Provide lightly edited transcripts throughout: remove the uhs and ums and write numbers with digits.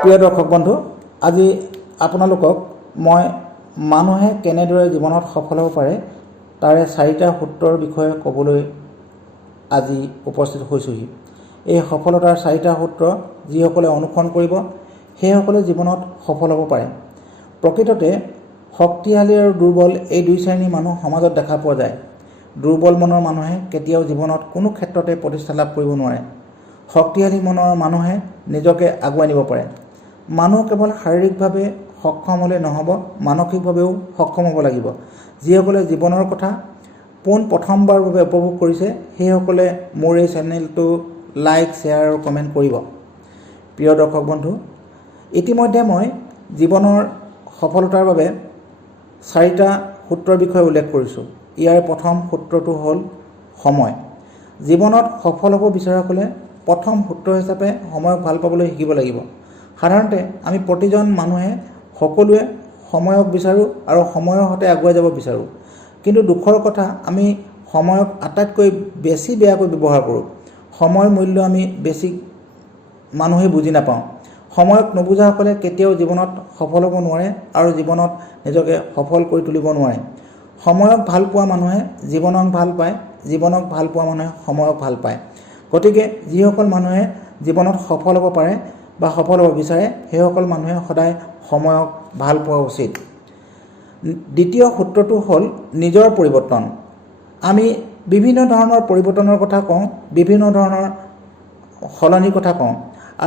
প্ৰিয় দৰ্শক বন্ধু, আজি আপোনালোকক মই মানুহে কেনেদৰে জীৱনত সফল হ'ব পাৰে তাৰে 4টা সূত্ৰৰ বিষয়ে ক'বলৈ আজি উপস্থিত হৈছোহি। এই সফলতাৰ 4টা সূত্ৰ যিসকলে অনুসৰণ কৰিব সেইসকলে জীৱনত সফল হ'ব পাৰে। প্ৰকৃততে শক্তিশালী আৰু দুৰ্বল এই দুই শ্ৰেণীৰ মানুহ সমাজত দেখা পোৱা যায়। দুৰ্বল মনৰ মানুহে কেতিয়াও জীৱনত কোনো ক্ষেত্ৰতে প্ৰতিষ্ঠা লাভ কৰিব নোৱাৰে। শক্তিশালী মনৰ মানুহে নিজকে আগুৱাই নিব পাৰে। মানুহ কেৱল শাৰীৰিকভাৱে সক্ষম হ'লে নহ'ব, মানসিকভাৱেও সক্ষম হ'ব লাগিব। যিসকলে জীৱনৰ কথা প্ৰথমবাৰ বাবে উপভোগ কৰিছে সেইসকলে মোৰ এই চেনেলটো লাইক, শ্বেয়াৰ আৰু কমেণ্ট কৰিব। প্ৰিয় দৰ্শক বন্ধু, ইতিমধ্যে মই জীৱনৰ সফলতাৰ বাবে 4টা সূত্ৰৰ বিষয়ে উল্লেখ কৰিছোঁ। ইয়াৰে প্ৰথম সূত্ৰটো হ'ল সময়। জীৱনত সফল হ'ব বিচৰাসকলে প্ৰথম সূত্ৰ হিচাপে সময়ক ভাল পাবলৈ শিকিব লাগিব। সাধাৰণতে আমি প্ৰতিজন মানুহে সকলোৱে সময়ক বিচাৰোঁ আৰু সময়ৰ সৈতে আগুৱাই যাব বিচাৰোঁ। কিন্তু দুখৰ কথা, আমি সময়ক আটাইতকৈ বেছি বেয়াকৈ ব্যৱহাৰ কৰোঁ। সময়ৰ মূল্য আমি বেছি মানুহে বুজি নাপাওঁ। সময়ক নুবুজাসকলে কেতিয়াও জীৱনত সফল হ'ব নোৱাৰে আৰু জীৱনত নিজকে সফল কৰি তুলিব নোৱাৰে। সময়ক ভাল পোৱা মানুহে জীৱনক ভাল পায়, জীৱনক ভাল পোৱা মানুহে সময়ক ভাল পায়। গতিকে যিসকল মানুহে জীৱনত সফল হ'ব পাৰে বা সফল হ'ব বিচাৰে সেইসকল মানুহে সদায় সময়ক ভাল পোৱা উচিত। দ্বিতীয় সূত্ৰটো হ'ল নিজৰ পৰিৱৰ্তন। আমি বিভিন্ন ধৰণৰ পৰিৱৰ্তনৰ কথা কওঁ, বিভিন্ন ধৰণৰ সলনিৰ কথা কওঁ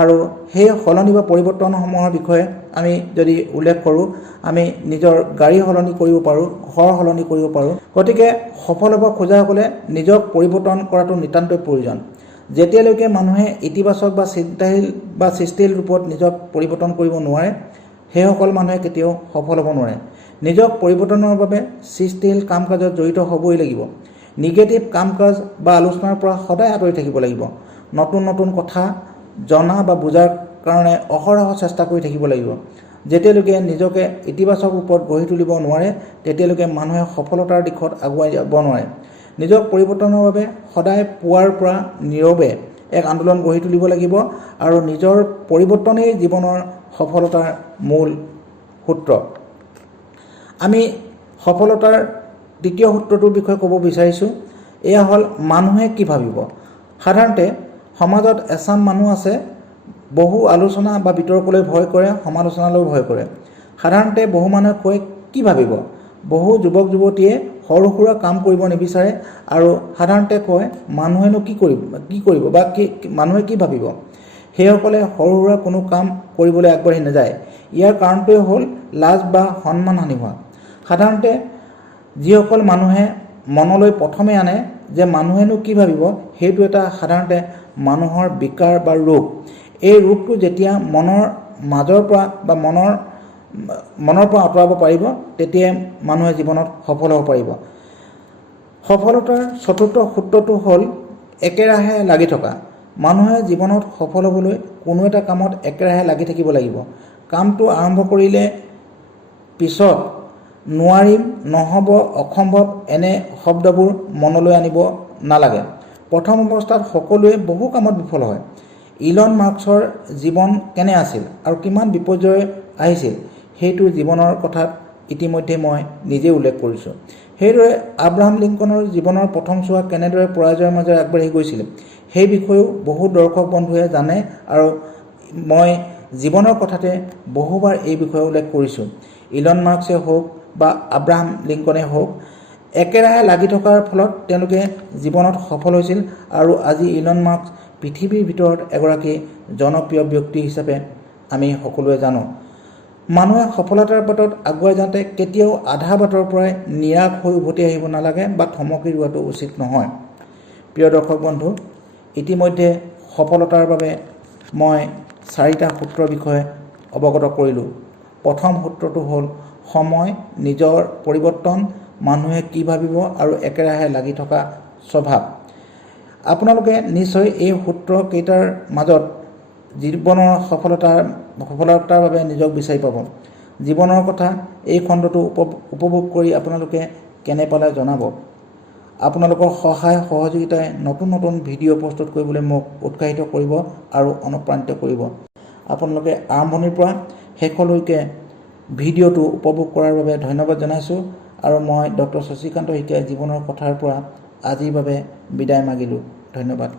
আৰু সেই সলনি বা পৰিৱৰ্তনসমূহৰ বিষয়ে আমি যদি উল্লেখ কৰোঁ, আমি নিজৰ গাড়ী সলনি কৰিব পাৰোঁ, ঘৰ সলনি কৰিব পাৰোঁ। গতিকে সফল হ'ব খোজাসকলে নিজক পৰিৱৰ্তন কৰাটো নিতান্তই প্ৰয়োজন। যেতিয়ালৈকে মানুহে ইতিবাচক বা চিন্তাশীল বা সৃষ্টিশীল ৰূপত নিজক পৰিৱৰ্তন কৰিব নোৱাৰে সেইসকল মানুহে কেতিয়াও সফল হ'ব নোৱাৰে। নিজক পৰিৱৰ্তনৰ বাবে সৃষ্টিশীল কাম কাজত জড়িত হ'বই লাগিব। নিগেটিভ কাম কাজ বা আলোচনাৰ পৰা সদায় আঁতৰি থাকিব লাগিব। নতুন নতুন কথা জনা বা বুজাৰ কাৰণে অহৰহ চেষ্টা কৰি থাকিব লাগিব। যেতিয়ালৈকে নিজকে ইতিবাচক ৰূপত গঢ়ি তুলিব নোৱাৰে তেতিয়ালৈকে মানুহে সফলতাৰ দিশত আগুৱাই যাব নোৱাৰে। নিজক পৰিৱৰ্তনৰ বাবে সদায় পুৱাৰ পৰা নীৰৱে এক আন্দোলন গঢ়ি তুলিব লাগিব আৰু নিজৰ পৰিৱৰ্তনেই জীৱনৰ সফলতাৰ মূল সূত্ৰ। আমি সফলতাৰ দ্বিতীয় সূত্ৰটোৰ বিষয়ে ক'ব বিচাৰিছোঁ। এয়া হ'ল মানুহে কি ভাবিব। সাধাৰণতে সমাজত এচাম মানুহ আছে, বহু আলোচনা বা বিতৰ্কলৈ ভয় কৰে, সমালোচনালৈও ভয় কৰে। সাধাৰণতে বহু মানুহে কয় কি ভাবিব। বহু যুৱক যুৱতীয়ে সৰু সুৰা কাম কৰিব নিবিচাৰে আৰু সাধাৰণতে কয় মানুহেনো কি কৰিব বা মানুহে কি ভাবিব। সেইসকলে সৰু সুৰা কোনো কাম কৰিবলৈ আগবাঢ়ি নাযায়। ইয়াৰ কাৰণটোৱে হ'ল লাজ বা সন্মান হানি হোৱা। সাধাৰণতে যিসকল মানুহে মনলৈ প্ৰথমে আনে যে মানুহেনো কি ভাবিব, সেইটো এটা সাধাৰণতে মানুহৰ বিকাৰ বা ৰোগ। এই ৰোগটো যেতিয়া মনৰ মাজৰ পৰা বা মনৰ পৰা আঁতৰাব পাৰিব তেতিয়াই মানুহে জীৱনত সফল হ'ব পাৰিব। সফলতাৰ চতুৰ্থ সূত্ৰটো হ'ল একেৰাহে লাগি থকা। মানুহে জীৱনত সফল হ'বলৈ কোনো এটা কামত একেৰাহে লাগি থাকিব লাগিব। কামটো আৰম্ভ কৰিলে পিছত নোৱাৰিম, নহ'ব, অসম্ভৱ এনে শব্দবোৰ মনলৈ আনিব নালাগে। প্ৰথম অৱস্থাত সকলোৱে বহু কামত বিফল হয়। ইলন মাস্কৰ জীৱন কেনে আছিল আৰু কিমান বিপৰ্যয় আহিছিল সেইটো জীৱনৰ কথাত ইতিমধ্যে মই নিজে উল্লেখ কৰিছোঁ। সেইদৰে আব্ৰাহাম লিংকনৰ জীৱনৰ প্ৰথম চোৱা কেনেদৰে পৰাজয়ৰ মাজেৰে আগবাঢ়ি গৈছিল সেই বিষয়েও বহু দৰ্শক বন্ধুৱে জানে আৰু মই জীৱনৰ কথাতে বহুবাৰ এই বিষয়ে উল্লেখ কৰিছোঁ। ইলন মাস্কে হওক বা আব্ৰাহাম লিংকনে হওক, একেৰাহে লাগি থকাৰ ফলত তেওঁলোকে জীৱনত সফল হৈছিল আৰু আজি ইলন মাস্ক পৃথিৱীৰ ভিতৰত এগৰাকী জনপ্ৰিয় ব্যক্তি হিচাপে আমি সকলোৱে জানো। মানুহে সফলতাৰ বাটত আগুৱাই যাওঁতে কেতিয়াও আধা বাটৰ পৰাই নিৰাশ হৈ উভতি আহিব নালাগে বা থমকি ৰোৱাটো উচিত নহয়। প্ৰিয় দৰ্শক বন্ধু, ইতিমধ্যে সফলতাৰ বাবে মই 4টা সূত্ৰৰ বিষয়ে অৱগত কৰিলোঁ। প্ৰথম সূত্ৰটো হ'ল সময়, নিজৰ পৰিৱৰ্তন, মানুহে কি ভাবিব আৰু একেৰাহে লাগি থকা স্বভাৱ। আপোনালোকে নিশ্চয় এই সূত্ৰকেইটাৰ মাজত জীৱনৰ সফলতাৰ বাবে নিজক বিচাৰি পাব। জীৱনৰ কথা এই খণ্ডটো উপভোগ কৰি আপোনালোকে কেনে পালে জনাব। আপোনালোকৰ সহায় সহযোগিতাই নতুন নতুন ভিডিঅ' প্ৰস্তুত কৰিবলৈ মোক উৎসাহিত কৰিব আৰু অনুপ্ৰাণিত কৰিব। আপোনালোকে আৰম্ভণিৰ পৰা শেষলৈকে ভিডিঅ'টো উপভোগ কৰাৰ বাবে ধন্যবাদ জনাইছোঁ আৰু মই ডক্টৰ শশীকান্ত শইকীয়াই জীৱনৰ কথাৰ পৰা আজিৰ বাবে বিদায় মাগিলোঁ। ধন্যবাদ।